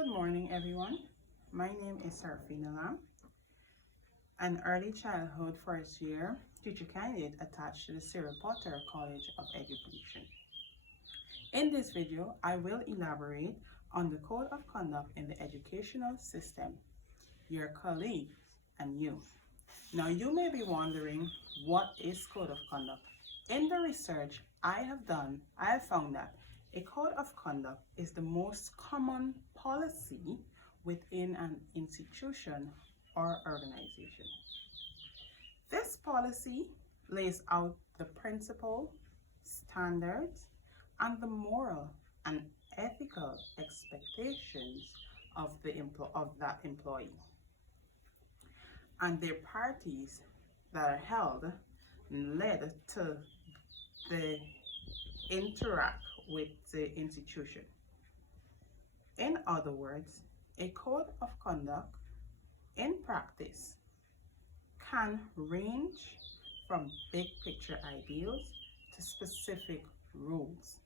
Good morning, everyone. My name is Sarafina Lam, an early childhood first year teacher candidate attached to the Sarah Potter College of Education. In this video, I will elaborate on the code of conduct in the educational system, your colleagues, and you. Now, you may be wondering, what is code of conduct? In the research I have done, I have found that a code of conduct is the most common policy within an institution or organization. This policy lays out the principle, standards, and the moral and ethical expectations of that employee and their parties that are held led to the interact with the institution. In other words, a code of conduct in practice can range from big picture ideals to specific rules.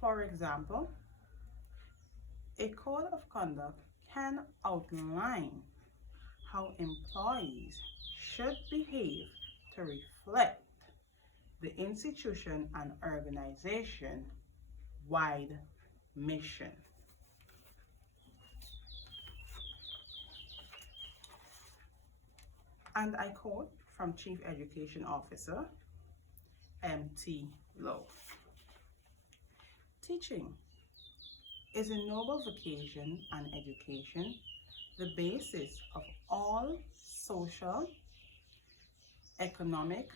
For example, a code of conduct can outline how employees should behave to reflect the institution and organization wide mission. And I quote from Chief Education Officer M.T. Lowe. Teaching is a noble vocation and education, the basis of all social, economic,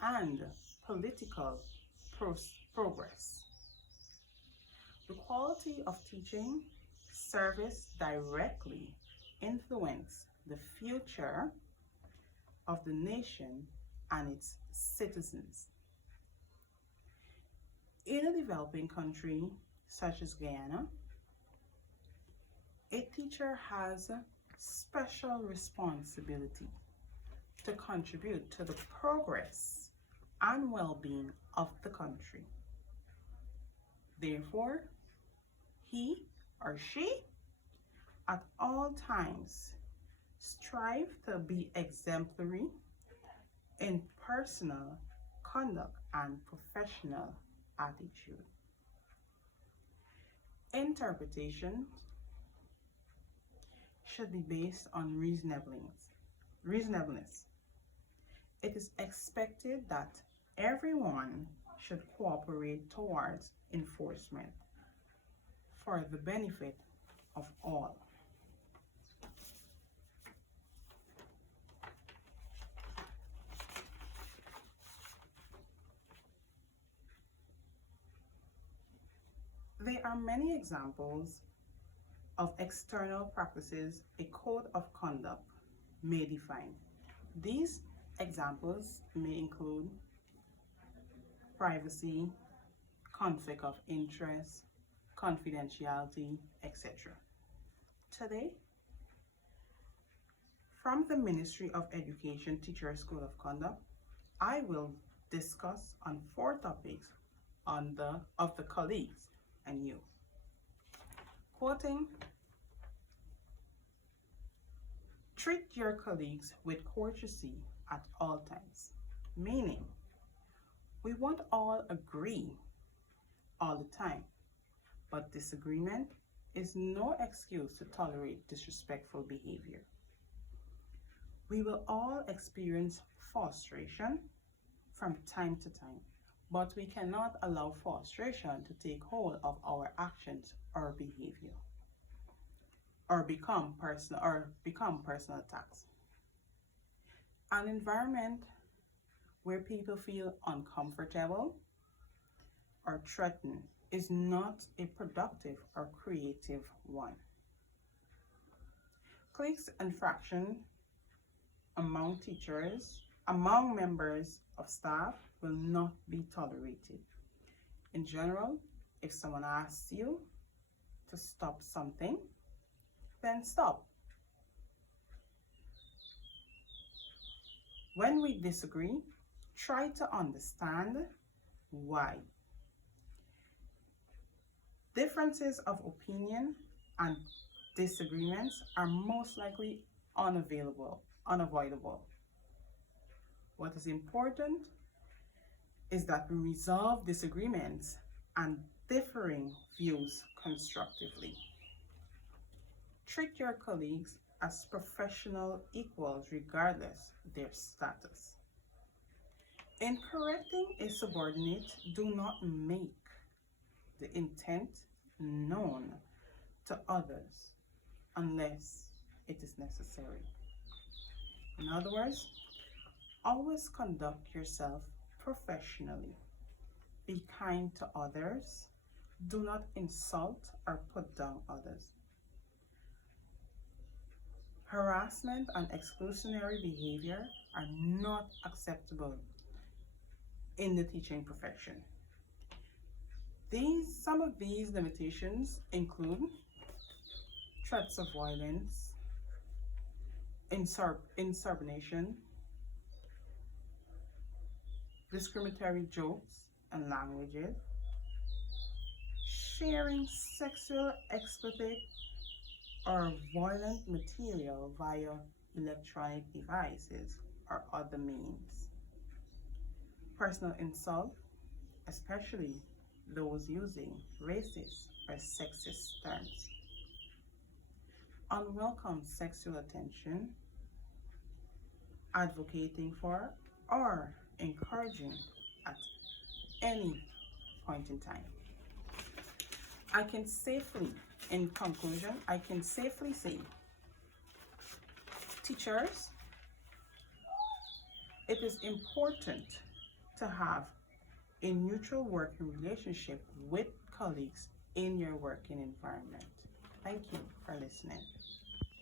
and political progress. The quality of teaching service directly influence the future of the nation and its citizens. In a developing country such as Guyana, a teacher has a special responsibility to contribute to the progress and well-being of the country. Therefore, he or she at all times strive to be exemplary in personal conduct and professional attitude. Interpretation should be based on reasonableness. It is expected that everyone should cooperate towards enforcement for the benefit of all. There are many examples of external practices a code of conduct may define. These examples may include privacy, conflict of interest, confidentiality, etc. Today, from the Ministry of Education Teachers Code of Conduct, I will discuss on 4 topics of the colleagues and you. Quoting, treat your colleagues with courtesy at all times, meaning we won't all agree all the time, but disagreement is no excuse to tolerate disrespectful behavior. We will all experience frustration from time to time, but we cannot allow frustration to take hold of our actions or behavior or become personal attacks. An environment where people feel uncomfortable or threatened is not a productive or creative one. Cliques and fractions among teachers, among members of staff will not be tolerated. In general, if someone asks you to stop something, then stop. When we disagree, try to understand why. Differences of opinion and disagreements are most likely unavoidable. What is important is that we resolve disagreements and differing views constructively. Treat your colleagues as professional equals regardless their status. In correcting a subordinate, do not make the intent known to others unless it is necessary. In other words, always conduct yourself professionally. Be kind to others. Do not insult or put down others. Harassment and exclusionary behavior are not acceptable in the teaching profession. Some of these limitations include threats of violence, insubordination, discriminatory jokes and languages, sharing sexual, explicit, or violent material via electronic devices or other means, personal insult, especially those using racist or sexist terms, unwelcome sexual attention, advocating for or encouraging at any point in time. In conclusion, I can safely say, teachers, it is important to have a neutral working relationship with colleagues in your working environment. Thank you for listening.